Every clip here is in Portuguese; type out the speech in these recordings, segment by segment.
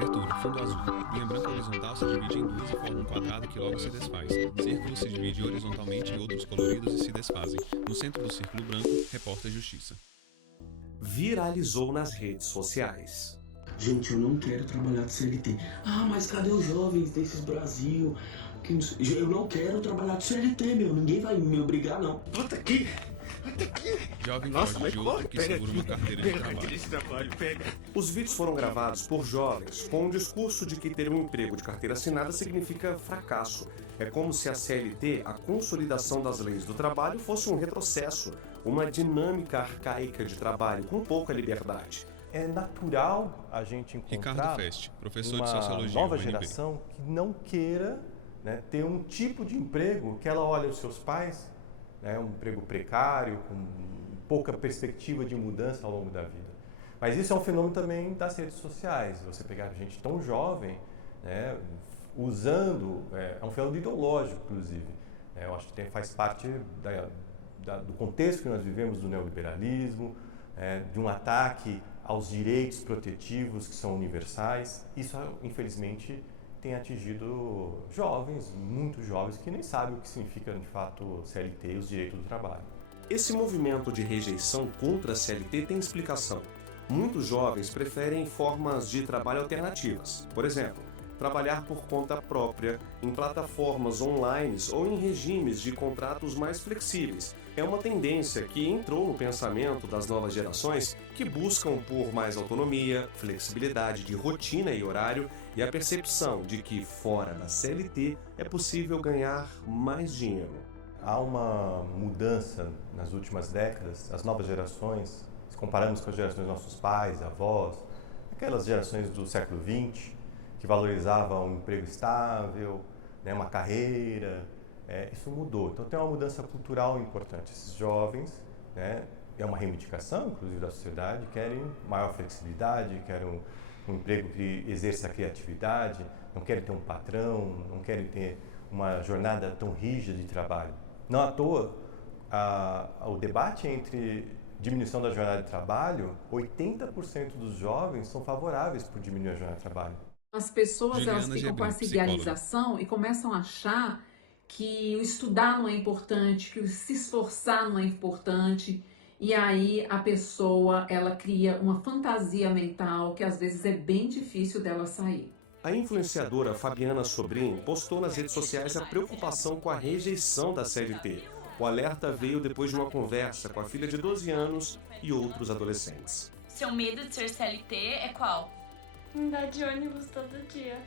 Abertura, fundo azul. Linha branca horizontal se divide em duas e forma um quadrado que logo se desfaz. Círculo se divide horizontalmente em outros coloridos e se desfazem. No centro do círculo branco, reporta justiça. Viralizou nas redes sociais. Gente, eu não quero trabalhar de CLT. Ah, mas cadê os jovens desses Brasil? Eu não quero trabalhar de CLT, meu. Ninguém vai me obrigar, não. Puta aqui! Jovem foge de outro que segura uma carteira de trabalho. Os vídeos foram gravados por jovens com o discurso de que ter um emprego de carteira assinada significa fracasso. É como se a CLT, a consolidação das leis do trabalho, fosse um retrocesso, uma dinâmica arcaica de trabalho com pouca liberdade. É natural a gente encontrar Ricardo Feste, professor uma de Sociologia, nova UNB. geração que não queira, ter um tipo de emprego que ela olha os seus pais, um emprego precário, com pouca perspectiva de mudança ao longo da vida. Mas isso é um fenômeno também das redes sociais. Você pegar gente tão jovem, usando, é um fenômeno ideológico, inclusive. Eu acho que faz parte do contexto que nós vivemos do neoliberalismo, de um ataque aos direitos protetivos que são universais. Isso, infelizmente, tem atingido jovens, muito jovens, que nem sabem o que significa, de fato, CLT e os direitos do trabalho. Esse movimento de rejeição contra a CLT tem explicação. Muitos jovens preferem formas de trabalho alternativas. Por exemplo, trabalhar por conta própria, em plataformas online ou em regimes de contratos mais flexíveis. É uma tendência que entrou no pensamento das novas gerações que buscam por mais autonomia, flexibilidade de rotina e horário e a percepção de que fora da CLT é possível ganhar mais dinheiro. Há uma mudança nas últimas décadas, as novas gerações, se comparamos com as gerações dos nossos pais, avós, aquelas gerações do século XX, que valorizavam um emprego estável, uma carreira, isso mudou. Então tem uma mudança cultural importante. Esses jovens, é uma reivindicação, inclusive, da sociedade, querem maior flexibilidade, querem um emprego que exerça a criatividade, não querem ter um patrão, não querem ter uma jornada tão rígida de trabalho. Não à toa, o debate entre diminuição da jornada de trabalho, 80% dos jovens são favoráveis por diminuir a jornada de trabalho. As pessoas elas ficam Gebrim, com essa psicóloga. idealização e começam a achar que o estudar não é importante, que o se esforçar não é importante, e aí a pessoa ela cria uma fantasia mental que às vezes é bem difícil dela sair. A influenciadora Fabiana Sobrinho postou nas redes sociais a preocupação com a rejeição da CLT. O alerta veio depois de uma conversa com a filha de 12 anos e outros adolescentes. Seu medo de ser CLT é qual? Andar de ônibus todo dia.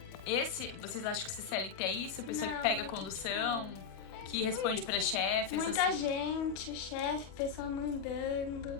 Vocês acham que esse CLT é isso? Pessoa Não. que pega a condução, que responde pra chefe? Muita gente, chefe, pessoa mandando.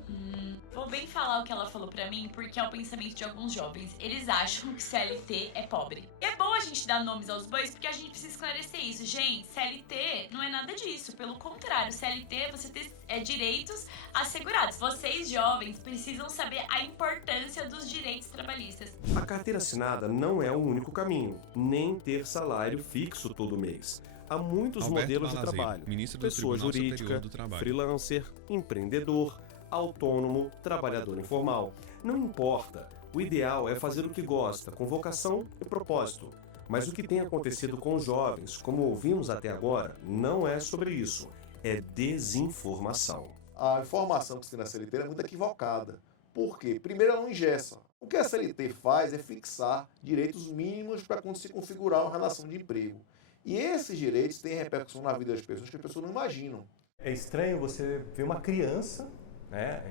Vou bem falar o que ela falou pra mim, porque é o pensamento de alguns jovens. Eles acham que CLT é pobre. E é bom a gente dar nomes aos bois, porque a gente precisa esclarecer isso. Gente, CLT não é nada disso. Pelo contrário, CLT você tem direitos assegurados. Vocês, jovens, precisam saber a importância dos direitos trabalhistas. A carteira assinada não é o único caminho, nem ter salário fixo todo mês. Há muitos Alberto modelos de Balazeiro, trabalho. ministro do Pessoa Tribunal Superior jurídica, do Trabalho. freelancer, empreendedor, autônomo, trabalhador informal. Não importa. O ideal é fazer o que gosta, com vocação e propósito. Mas o que tem acontecido com os jovens, como ouvimos até agora, não é sobre isso. É desinformação. A informação que se tem na CLT é muito equivocada. Por quê? Primeiro, ela não engessa. O que a CLT faz é fixar direitos mínimos para quando se configurar uma relação de emprego. E esses direitos têm repercussão na vida das pessoas que as pessoas não imaginam. É estranho você ver uma criança,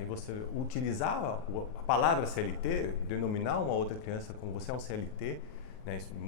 e você utilizar a palavra CLT, denominar uma outra criança como você é um CLT,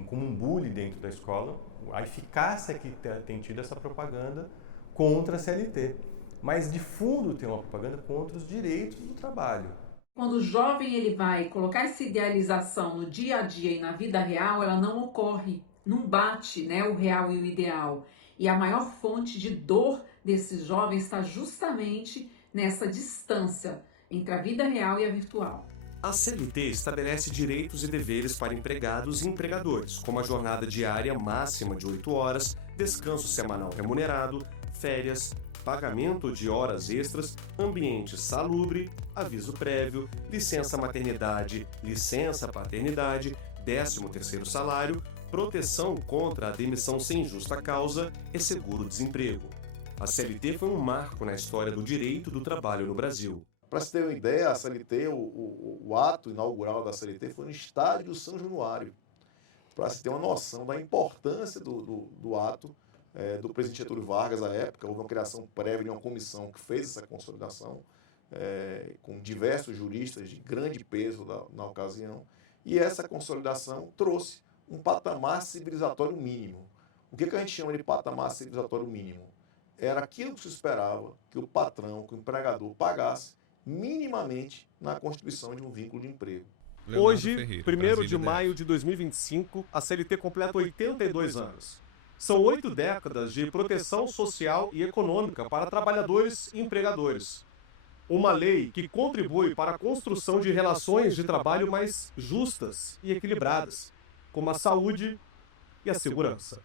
como um bullying dentro da escola, a eficácia que tem tido essa propaganda contra a CLT. Mas de fundo tem uma propaganda contra os direitos do trabalho. Quando o jovem ele vai colocar essa idealização no dia a dia e na vida real, ela não ocorre, não bate o real e o ideal. E a maior fonte de dor desses jovens está justamente nessa distância entre a vida real e a virtual. A CLT estabelece direitos e deveres para empregados e empregadores, como a jornada diária máxima de 8 horas, descanso semanal remunerado, férias, pagamento de horas extras, ambiente salubre, aviso prévio, licença maternidade, licença paternidade, 13º salário, proteção contra a demissão sem justa causa e seguro-desemprego. A CLT foi um marco na história do direito do trabalho no Brasil. Para se ter uma ideia, a CLT, o ato inaugural da CLT foi no estádio São Januário. Para se ter uma noção da importância do ato, do presidente Getúlio Vargas, à época, houve uma criação prévia de uma comissão que fez essa consolidação, com diversos juristas de grande peso na ocasião, e essa consolidação trouxe um patamar civilizatório mínimo. O que a gente chama de patamar civilizatório mínimo? Era aquilo que se esperava que o patrão, que o empregador pagasse minimamente na constituição de um vínculo de emprego. Hoje, 1º de maio de 2025, a CLT completa 82 anos. São 8 décadas de proteção social e econômica para trabalhadores e empregadores. Uma lei que contribui para a construção de relações de trabalho mais justas e equilibradas, como a saúde e a segurança.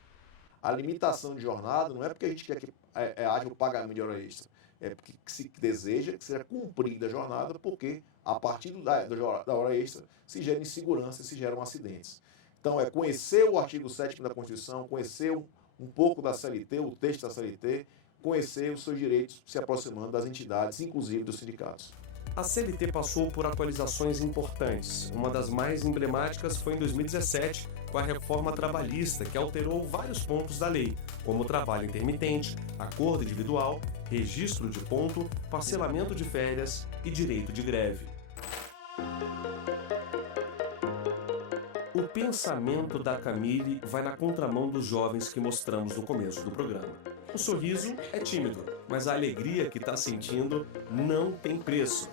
A limitação de jornada não é porque a gente quer que haja o pagamento de hora extra, é porque se deseja que seja cumprida a jornada, porque a partir da hora extra se gera insegurança, se geram acidentes. Então, é conhecer o artigo 7º da Constituição, conhecer um pouco da CLT, o texto da CLT, conhecer os seus direitos se aproximando das entidades, inclusive dos sindicatos. A CLT passou por atualizações importantes. Uma das mais emblemáticas foi em 2017, com a reforma trabalhista, que alterou vários pontos da lei, como trabalho intermitente, acordo individual, registro de ponto, parcelamento de férias e direito de greve. O pensamento da Camille vai na contramão dos jovens que mostramos no começo do programa. O sorriso é tímido, mas a alegria que está sentindo não tem preço.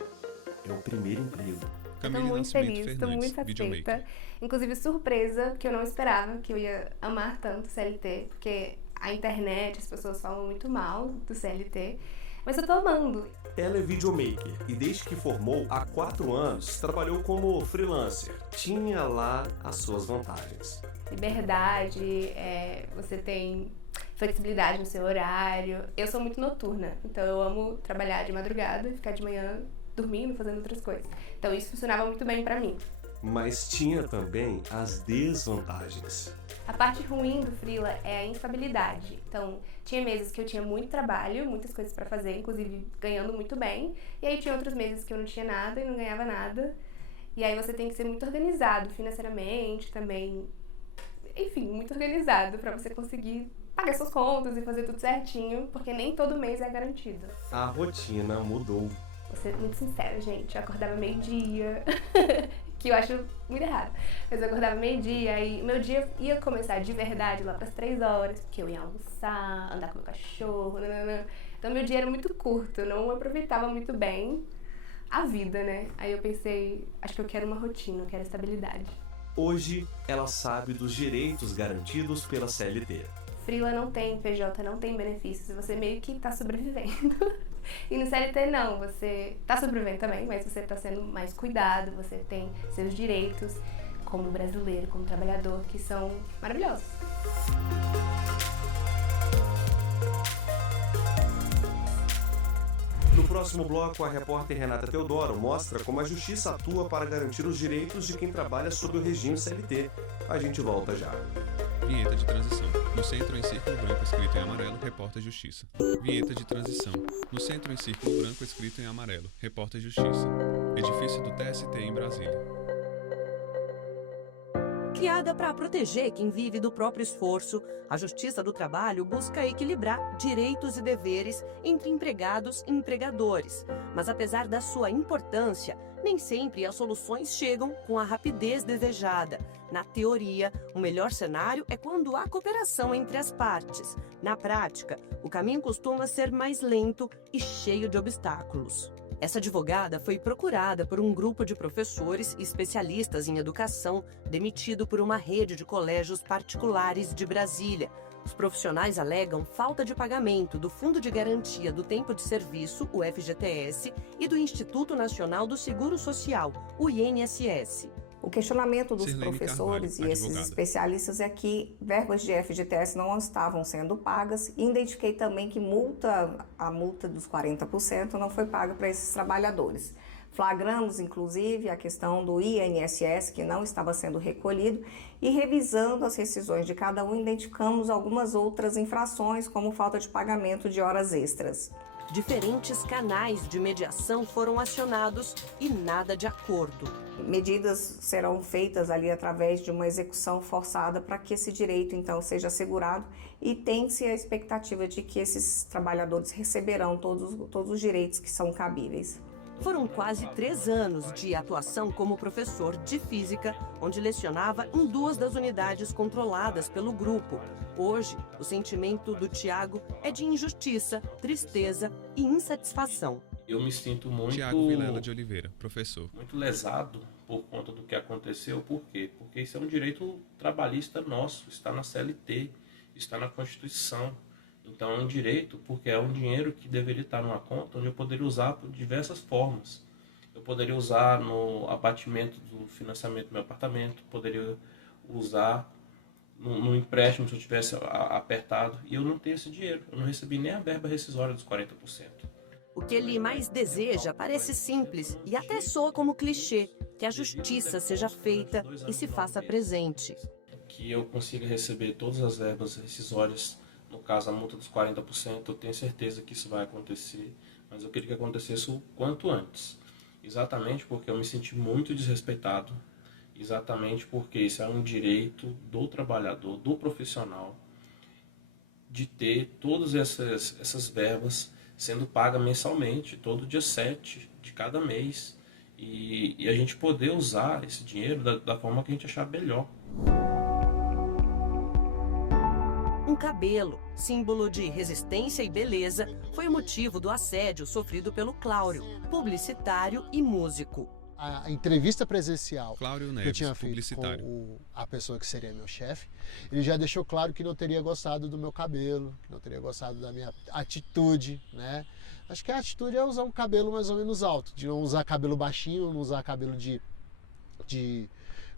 É o primeiro emprego. Estou muito feliz, estou muito satisfeita. Inclusive surpresa, porque eu não esperava que eu ia amar tanto o CLT, porque a internet, as pessoas falam muito mal do CLT, mas eu tô amando. Ela é videomaker e desde que formou há 4 anos, trabalhou como freelancer. Tinha lá as suas vantagens. Liberdade, você tem flexibilidade no seu horário. Eu sou muito noturna, então eu amo trabalhar de madrugada e ficar de manhã dormindo, fazendo outras coisas. Então isso funcionava muito bem pra mim. Mas tinha também as desvantagens. A parte ruim do freela é a instabilidade. Então, tinha meses que eu tinha muito trabalho, muitas coisas pra fazer, inclusive ganhando muito bem. E aí tinha outros meses que eu não tinha nada e não ganhava nada. E aí você tem que ser muito organizado financeiramente também. Enfim, muito organizado pra você conseguir pagar suas contas e fazer tudo certinho, porque nem todo mês é garantido. A rotina mudou. Vou ser muito sincera, gente. Eu acordava meio-dia, que eu acho muito errado. Mas eu acordava meio-dia e meu dia ia começar de verdade lá pras 3 horas, porque eu ia almoçar, andar com meu cachorro, nanana. Então meu dia era muito curto, eu não aproveitava muito bem a vida, né? Aí eu pensei, acho que eu quero uma rotina, eu quero estabilidade. Hoje, ela sabe dos direitos garantidos pela CLT. Freela não tem PJ, não tem benefícios, você meio que tá sobrevivendo. E no CLT não, você tá sobrevivendo também, mas você tá sendo mais cuidado, você tem seus direitos como brasileiro, como trabalhador, que são maravilhosos. No próximo bloco, a repórter Renata Teodoro mostra como a justiça atua para garantir os direitos de quem trabalha sob o regime CLT. A gente volta já. Vinheta de transição. No centro, em círculo branco escrito em amarelo, reporta Justiça. Vinheta de transição. No centro, em círculo branco escrito em amarelo, reporta Justiça. Edifício do TST em Brasília. Criada para proteger quem vive do próprio esforço, a Justiça do Trabalho busca equilibrar direitos e deveres entre empregados e empregadores. Mas apesar da sua importância, nem sempre as soluções chegam com a rapidez desejada. Na teoria, o melhor cenário é quando há cooperação entre as partes. Na prática, o caminho costuma ser mais lento e cheio de obstáculos. Essa advogada foi procurada por um grupo de professores e especialistas em educação demitido por uma rede de colégios particulares de Brasília. Os profissionais alegam falta de pagamento do Fundo de Garantia do Tempo de Serviço, o FGTS, e do Instituto Nacional do Seguro Social, o INSS. O questionamento dos Sirlene professores Carvalho, e esses advogada. especialistas é que verbas de FGTS não estavam sendo pagas e identifiquei também que a multa dos 40% não foi paga para esses trabalhadores. Flagramos, inclusive, a questão do INSS, que não estava sendo recolhido, e revisando as rescisões de cada um, identificamos algumas outras infrações, como falta de pagamento de horas extras. Diferentes canais de mediação foram acionados e nada de acordo. Medidas serão feitas ali através de uma execução forçada para que esse direito, então, seja assegurado, e tem-se a expectativa de que esses trabalhadores receberão todos os direitos que são cabíveis. Foram quase 3 anos de atuação como professor de física, onde lecionava em 2 das unidades controladas pelo grupo. Hoje, o sentimento do Tiago é de injustiça, tristeza e insatisfação. Eu me sinto muito... Tiago Vilela de Oliveira, professor. Muito lesado por conta do que aconteceu. Por quê? Porque isso é um direito trabalhista nosso, está na CLT, está na Constituição. Então é um direito porque é um dinheiro que deveria estar numa conta onde eu poderia usar por diversas formas. Eu poderia usar no abatimento do financiamento do meu apartamento, poderia usar no empréstimo se eu tivesse apertado. E eu não tenho esse dinheiro, eu não recebi nem a verba rescisória dos 40%. O que ele mais deseja parece simples e até soa como clichê, que a justiça seja feita e se faça presente. Que eu consiga receber todas as verbas rescisórias. No caso, a multa dos 40%, eu tenho certeza que isso vai acontecer, mas eu queria que acontecesse o quanto antes. Exatamente porque eu me senti muito desrespeitado, exatamente porque isso é um direito do trabalhador, do profissional, de ter todas essas verbas sendo pagas mensalmente, todo dia 7 de cada mês, e a gente poder usar esse dinheiro da forma que a gente achar melhor. Um cabelo, símbolo de resistência e beleza, foi o motivo do assédio sofrido pelo Cláudio, publicitário e músico. A entrevista presencial Cláudio Neves, que eu tinha feito com a pessoa que seria meu chefe, ele já deixou claro que não teria gostado do meu cabelo, que não teria gostado da minha atitude, né? Acho que a atitude é usar um cabelo mais ou menos alto, de não usar cabelo baixinho, não usar cabelo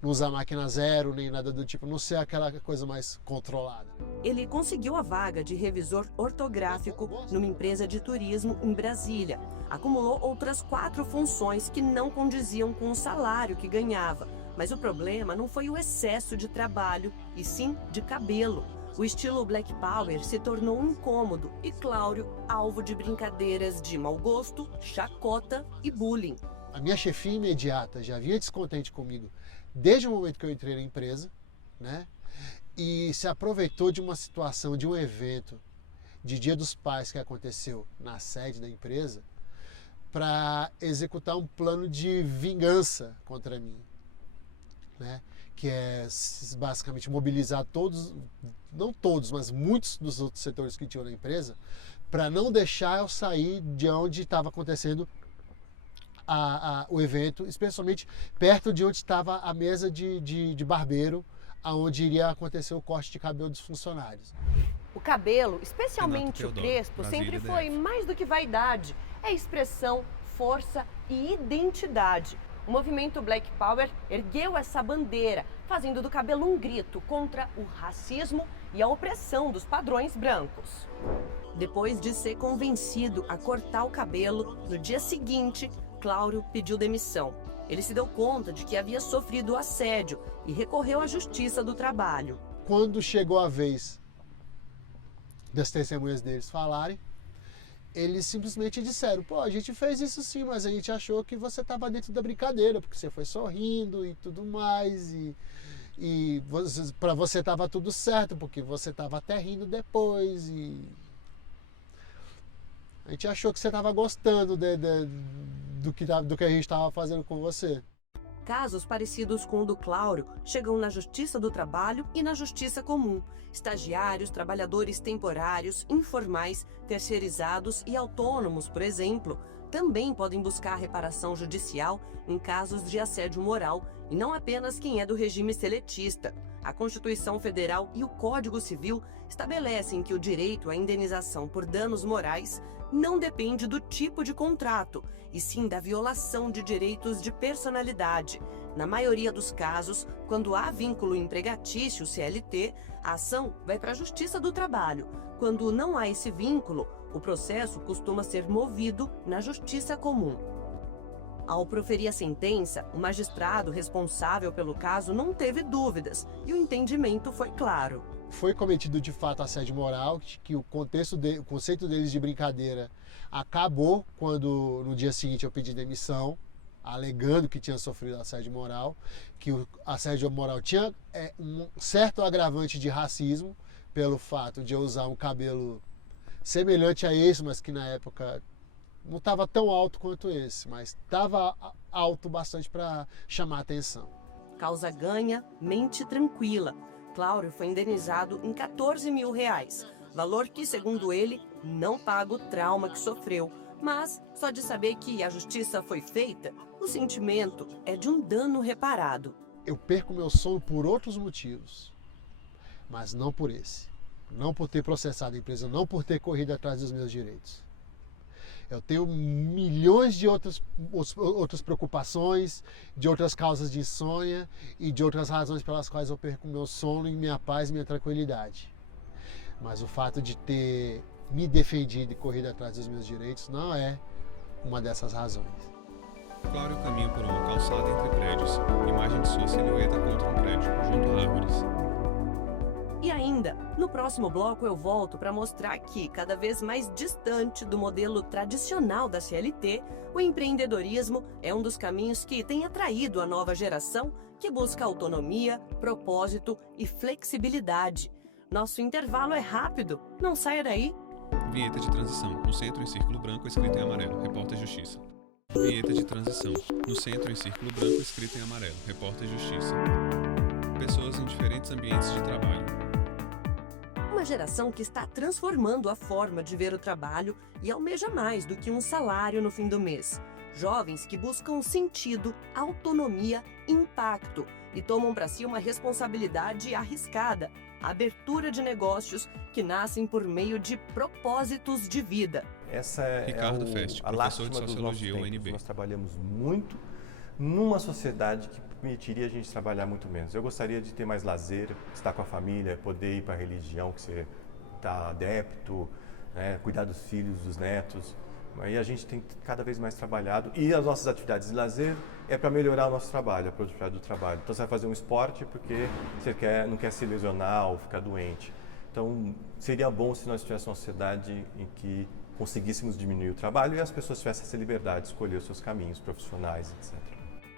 não usar máquina zero, nem nada do tipo, não ser aquela coisa mais controlada. Ele conseguiu a vaga de revisor ortográfico numa empresa de turismo em Brasília. Acumulou outras 4 funções que não condiziam com o salário que ganhava. Mas o problema não foi o excesso de trabalho, e sim de cabelo. O estilo Black Power se tornou incômodo e Cláudio alvo de brincadeiras de mau gosto, chacota e bullying. A minha chefia imediata já vinha descontente comigo desde o momento que eu entrei na empresa, né? E se aproveitou de uma situação, de um evento de Dia dos Pais que aconteceu na sede da empresa para executar um plano de vingança contra mim, né? Que é basicamente mobilizar todos, não todos, mas muitos dos outros setores que tinham na empresa, para não deixar eu sair de onde estava acontecendo o evento, especialmente perto de onde estava a mesa de barbeiro, aonde iria acontecer o corte de cabelo dos funcionários. O cabelo, especialmente o crespo, sempre foi mais do que vaidade. É expressão, força e identidade. O movimento Black Power ergueu essa bandeira, fazendo do cabelo um grito contra o racismo e a opressão dos padrões brancos. Depois de ser convencido a cortar o cabelo, no dia seguinte, Cláudio pediu demissão. Ele se deu conta de que havia sofrido assédio e recorreu à Justiça do Trabalho. Quando chegou a vez das testemunhas deles falarem, eles simplesmente disseram: pô, a gente fez isso sim, mas a gente achou que você estava dentro da brincadeira, porque você foi sorrindo e tudo mais, e para você estava tudo certo, porque você estava até rindo depois, e a gente achou que você estava gostando do que a gente estava fazendo com você. Casos parecidos com o do Cláudio chegam na Justiça do Trabalho e na Justiça Comum. Estagiários, trabalhadores temporários, informais, terceirizados e autônomos, por exemplo, também podem buscar reparação judicial em casos de assédio moral, e não apenas quem é do regime seletista. A Constituição Federal e o Código Civil estabelecem que o direito à indenização por danos morais não depende do tipo de contrato, e sim da violação de direitos de personalidade. Na maioria dos casos, quando há vínculo empregatício CLT, a ação vai para a Justiça do Trabalho. Quando não há esse vínculo, o processo costuma ser movido na Justiça Comum. Ao proferir a sentença, o magistrado responsável pelo caso não teve dúvidas e o entendimento foi claro. Foi cometido de fato assédio moral, que o conceito deles de brincadeira acabou quando no dia seguinte eu pedi demissão, alegando que tinha sofrido assédio moral, que o assédio moral tinha um certo agravante de racismo, pelo fato de eu usar um cabelo semelhante a esse, mas que na época não estava tão alto quanto esse, mas estava alto bastante para chamar a atenção. Causa ganha, mente tranquila. Cláudio foi indenizado em R$14 mil, valor que, segundo ele, não paga o trauma que sofreu. Mas, só de saber que a justiça foi feita, o sentimento é de um dano reparado. Eu perco meu sono por outros motivos, mas não por esse. Não por ter processado a empresa, não por ter corrido atrás dos meus direitos. Eu tenho milhões de outras preocupações, de outras causas de insônia e de outras razões pelas quais eu perco meu sono, minha paz e minha tranquilidade. Mas o fato de ter me defendido e corrido atrás dos meus direitos não é uma dessas razões. Cláudio caminha por uma calçada entre prédios, imagem de sua silhueta contra um prédio, junto a árvores. E ainda, no próximo bloco eu volto para mostrar que, cada vez mais distante do modelo tradicional da CLT, o empreendedorismo é um dos caminhos que tem atraído a nova geração que busca autonomia, propósito e flexibilidade. Nosso intervalo é rápido, não saia daí. Vinheta de transição, no centro em círculo branco escrito em amarelo, repórter Justiça. Vinheta de transição, no centro em círculo branco escrito em amarelo, repórter Justiça. Pessoas em diferentes ambientes de trabalho. Uma geração que está transformando a forma de ver o trabalho e almeja mais do que um salário no fim do mês. Jovens que buscam sentido, autonomia, impacto e tomam para si uma responsabilidade arriscada, a abertura de negócios que nascem por meio de propósitos de vida. Essa é Ricardo Fest, a professor de lástima dos Sociologia, nossos tempos. UNB. Nós trabalhamos muito numa sociedade que permitiria a gente trabalhar muito menos. Eu gostaria de ter mais lazer, estar com a família, poder ir para a religião que você está adepto, né, cuidar dos filhos, dos netos. Aí a gente tem cada vez mais trabalhado e as nossas atividades de lazer é para melhorar o nosso trabalho, a produtividade do trabalho. Então você vai fazer um esporte porque você não quer se lesionar ou ficar doente. Então seria bom se nós tivéssemos uma sociedade em que conseguíssemos diminuir o trabalho e as pessoas tivessem essa liberdade de escolher os seus caminhos profissionais, etc.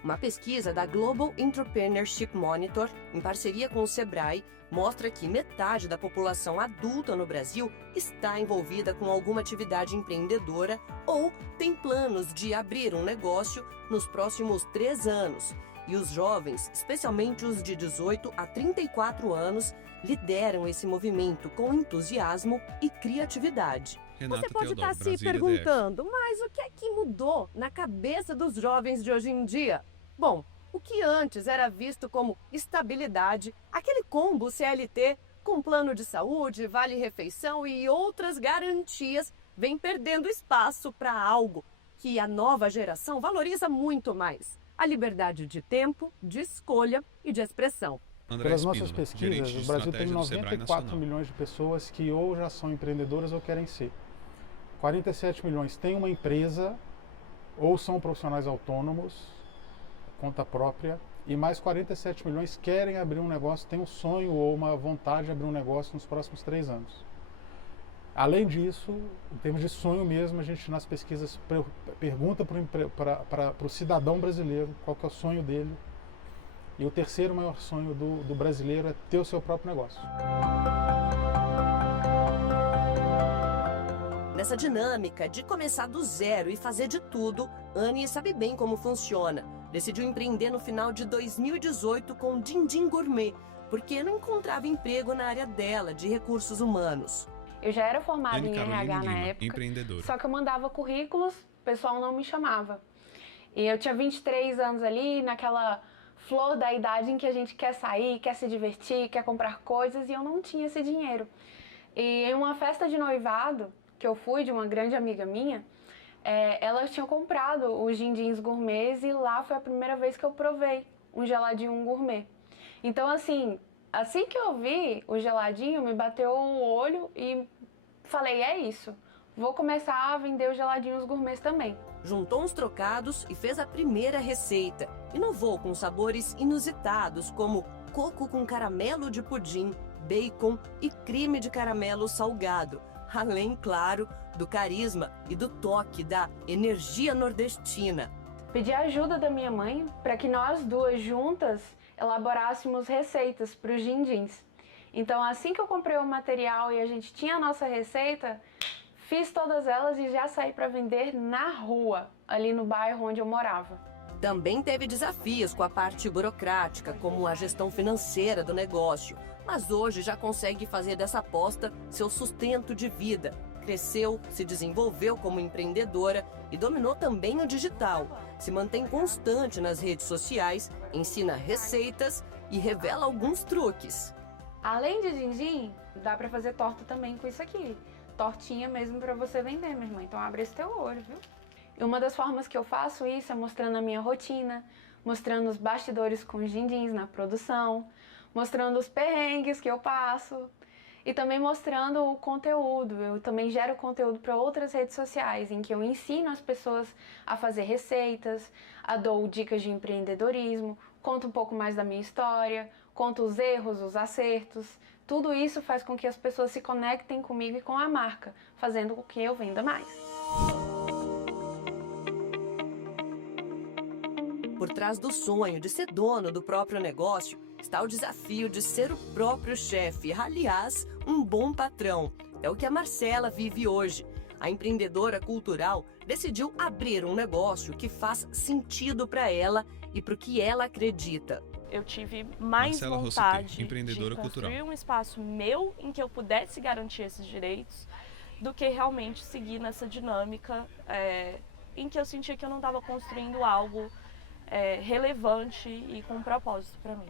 Uma pesquisa da Global Entrepreneurship Monitor, em parceria com o Sebrae, mostra que metade da população adulta no Brasil está envolvida com alguma atividade empreendedora ou tem planos de abrir um negócio nos próximos 3 anos. E os jovens, especialmente os de 18 a 34 anos, lideram esse movimento com entusiasmo e criatividade. Renata Você pode Teodoro, estar se Brasília, perguntando, mas o que é que mudou na cabeça dos jovens de hoje em dia? Bom, o que antes era visto como estabilidade, aquele combo CLT com plano de saúde, vale-refeição e outras garantias, vem perdendo espaço para algo que a nova geração valoriza muito mais: a liberdade de tempo, de escolha e de expressão. Pelas nossas pesquisas, o Brasil tem 94 milhões de pessoas que ou já são empreendedoras ou querem ser. 47 milhões têm uma empresa ou são profissionais autônomos, conta própria, e mais 47 milhões querem abrir um negócio, têm um sonho ou uma vontade de abrir um negócio nos próximos 3 anos. Além disso, em termos de sonho mesmo, a gente nas pesquisas pergunta para o cidadão brasileiro qual que é o sonho dele. E o terceiro maior sonho do brasileiro é ter o seu próprio negócio. Nessa dinâmica de começar do zero e fazer de tudo, Anne sabe bem como funciona. Decidiu empreender no final de 2018 com Dindim Gourmet, porque não encontrava emprego na área dela, de recursos humanos. Eu já era formada Anne em Carolina RH na Lima, época, empreendedora. só que eu mandava currículos, o pessoal não me chamava. E eu tinha 23 anos ali, naquela flor da idade em que a gente quer sair, quer se divertir, quer comprar coisas, e eu não tinha esse dinheiro. E em uma festa de noivado que eu fui, de uma grande amiga minha, ela tinha comprado os dindins gourmets e lá foi a primeira vez que eu provei um geladinho gourmet. Então, assim que eu vi o geladinho, me bateu o olho e falei, é isso, vou começar a vender os geladinhos gourmets também. juntou uns trocados e fez a primeira receita. Inovou com sabores inusitados, como coco com caramelo de pudim, bacon e creme de caramelo salgado. Além, claro, do carisma e do toque da energia nordestina. Pedi a ajuda da minha mãe para que nós duas juntas elaborássemos receitas para os din-dins. Então, assim que eu comprei o material e a gente tinha a nossa receita, fiz todas elas e já saí para vender na rua, ali no bairro onde eu morava. Também teve desafios com a parte burocrática, como a gestão financeira do negócio. Mas hoje já consegue fazer dessa aposta seu sustento de vida. Cresceu, se desenvolveu como empreendedora e dominou também o digital. Se mantém constante nas redes sociais, ensina receitas e revela alguns truques. Além de din-din, dá pra fazer torta também com isso aqui. Tortinha mesmo pra você vender, minha irmã. Então abre esse teu olho, viu? E uma das formas que eu faço isso é mostrando a minha rotina, mostrando os bastidores com os din-dins na produção, mostrando os perrengues que eu passo e também mostrando o conteúdo. Eu também gero conteúdo para outras redes sociais, em que eu ensino as pessoas a fazer receitas, dou dicas de empreendedorismo, conto um pouco mais da minha história, conto os erros, os acertos. Tudo isso faz com que as pessoas se conectem comigo e com a marca, fazendo com que eu venda mais. Por trás do sonho de ser dono do próprio negócio, está o desafio de ser o próprio chefe, aliás, um bom patrão. É o que a Marcela vive hoje. A empreendedora cultural decidiu abrir um negócio que faz sentido para ela e para o que ela acredita. Eu tive mais Marcela vontade Rossetti, empreendedora de construir cultural. um espaço meu em que eu pudesse garantir esses direitos do que realmente seguir nessa dinâmica em que eu sentia que eu não estava construindo algo relevante e com propósito para mim.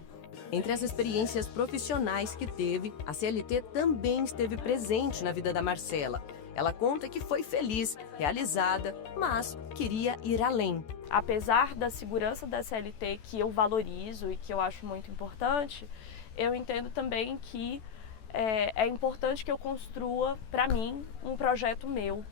Entre as experiências profissionais que teve, a CLT também esteve presente na vida da Marcela. Ela conta que foi feliz, realizada, mas queria ir além. Apesar da segurança da CLT, que eu valorizo e que eu acho muito importante, eu entendo também que é importante que eu construa, para mim, um projeto meu,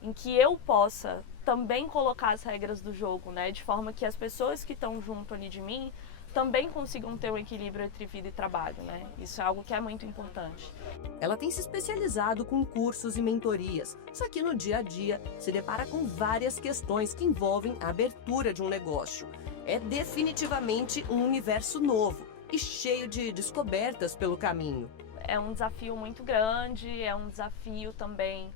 em que eu possa também colocar as regras do jogo, né? De forma que as pessoas que estão junto ali de mim também consigam ter um equilíbrio entre vida e trabalho, né? Isso é algo que é muito importante. Ela tem se especializado com cursos e mentorias, só que no dia a dia se depara com várias questões que envolvem a abertura de um negócio. É definitivamente um universo novo e cheio de descobertas pelo caminho. É um desafio muito grande, é um desafio também...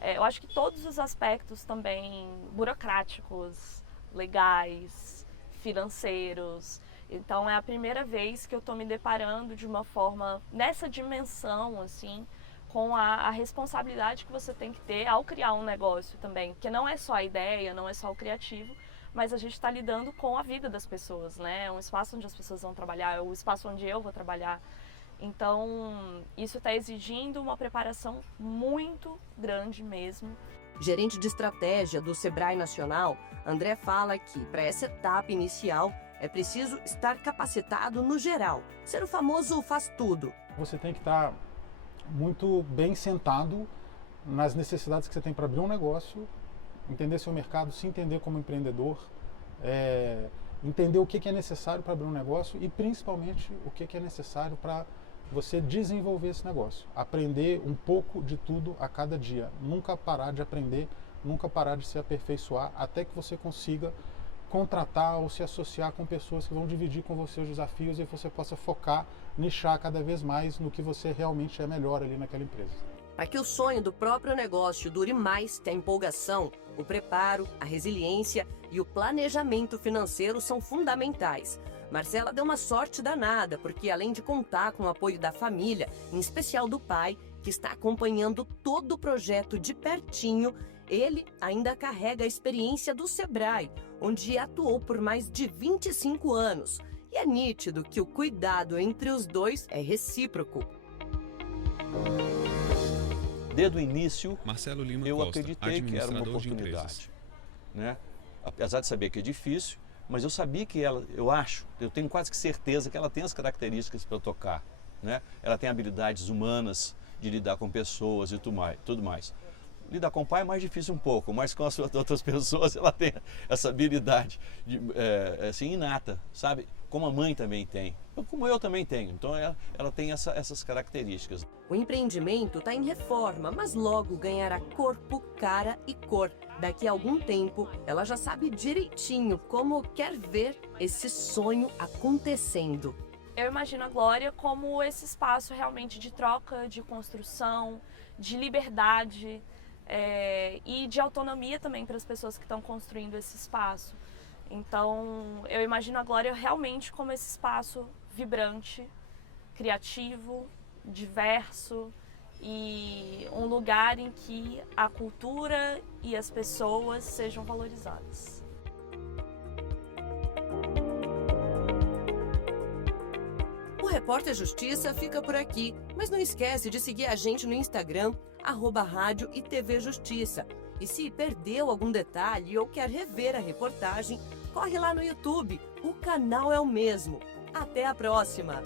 eu acho que todos os aspectos também burocráticos, legais, financeiros. Então é a primeira vez que eu estou me deparando de uma forma, nessa dimensão, assim, com a responsabilidade que você tem que ter ao criar um negócio também. Porque não é só a ideia, não é só o criativo, mas a gente está lidando com a vida das pessoas, né? É um espaço onde as pessoas vão trabalhar, é o espaço onde eu vou trabalhar. Então, isso está exigindo uma preparação muito grande mesmo. Gerente de estratégia do Sebrae Nacional, André fala que, para essa etapa inicial, é preciso estar capacitado no geral, ser o famoso faz tudo. Você tem que estar muito bem sentado nas necessidades que você tem para abrir um negócio, entender seu mercado, se entender como empreendedor, entender o que é necessário para abrir um negócio e principalmente o que é necessário para você desenvolver esse negócio. Aprender um pouco de tudo a cada dia, nunca parar de aprender, nunca parar de se aperfeiçoar até que você consiga contratar ou se associar com pessoas que vão dividir com você os desafios e você possa focar, nichar cada vez mais no que você realmente é melhor ali naquela empresa. Para que o sonho do próprio negócio dure mais que a empolgação, o preparo, a resiliência e o planejamento financeiro são fundamentais. Marcela deu uma sorte danada, porque além de contar com o apoio da família, em especial do pai, que está acompanhando todo o projeto de pertinho, ele ainda carrega a experiência do Sebrae, onde atuou por mais de 25 anos. E é nítido que o cuidado entre os dois é recíproco. Desde o início, Marcelo Lima eu Costa, acreditei que era uma oportunidade, né? Apesar de saber que é difícil, mas eu sabia que ela, eu tenho quase que certeza que ela tem as características para tocar, né? Ela tem habilidades humanas de lidar com pessoas e tudo mais. Lidar com o pai é mais difícil um pouco, mas com as outras pessoas ela tem essa habilidade assim, inata, sabe? Como a mãe também tem, como eu também tenho. Então ela tem essas características. O empreendimento está em reforma, mas logo ganhará corpo, cara e cor. Daqui a algum tempo, ela já sabe direitinho como quer ver esse sonho acontecendo. Eu imagino a Glória como esse espaço realmente de troca, de construção, de liberdade e de autonomia também para as pessoas que estão construindo esse espaço. Então, eu imagino a Glória realmente como esse espaço vibrante, criativo, diverso e um lugar em que a cultura e as pessoas sejam valorizadas. O Repórter Justiça fica por aqui, mas não esquece de seguir a gente no Instagram, @Rádio e TV Justiça. E se perdeu algum detalhe ou quer rever a reportagem, corre lá no YouTube, o canal é o mesmo. Até a próxima!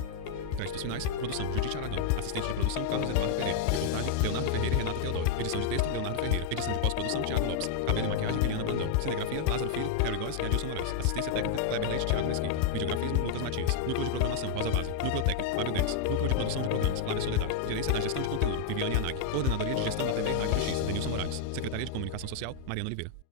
Créditos finais, produção, Judite Aragão. Assistente de produção, Carlos Eduardo Pereira. Reportagem, Leonardo Ferreira e Renata Teodoro. Edição de texto, Leonardo Ferreira. Edição de pós-produção, Thiago Lopes. Cabelo e maquiagem, Liliana Brandão. Cinegrafia, Lázaro Filho, Harry Góes e Adilson Moraes. Assistência técnica, Kleber Leite e Thiago Mesquita. Videografismo, Lucas Matias. Núcleo de programação, Rosa Base. Núcleo técnico, Fábio Guedes. Núcleo de produção de programas, Flávia Soledade. Gerência da gestão de conteúdo, Viviane Anag. Coordenadoria de gestão da TV Rádio Justiça, Denilson Moraes. Secretaria de Comunicação Social, Mariana Oliveira.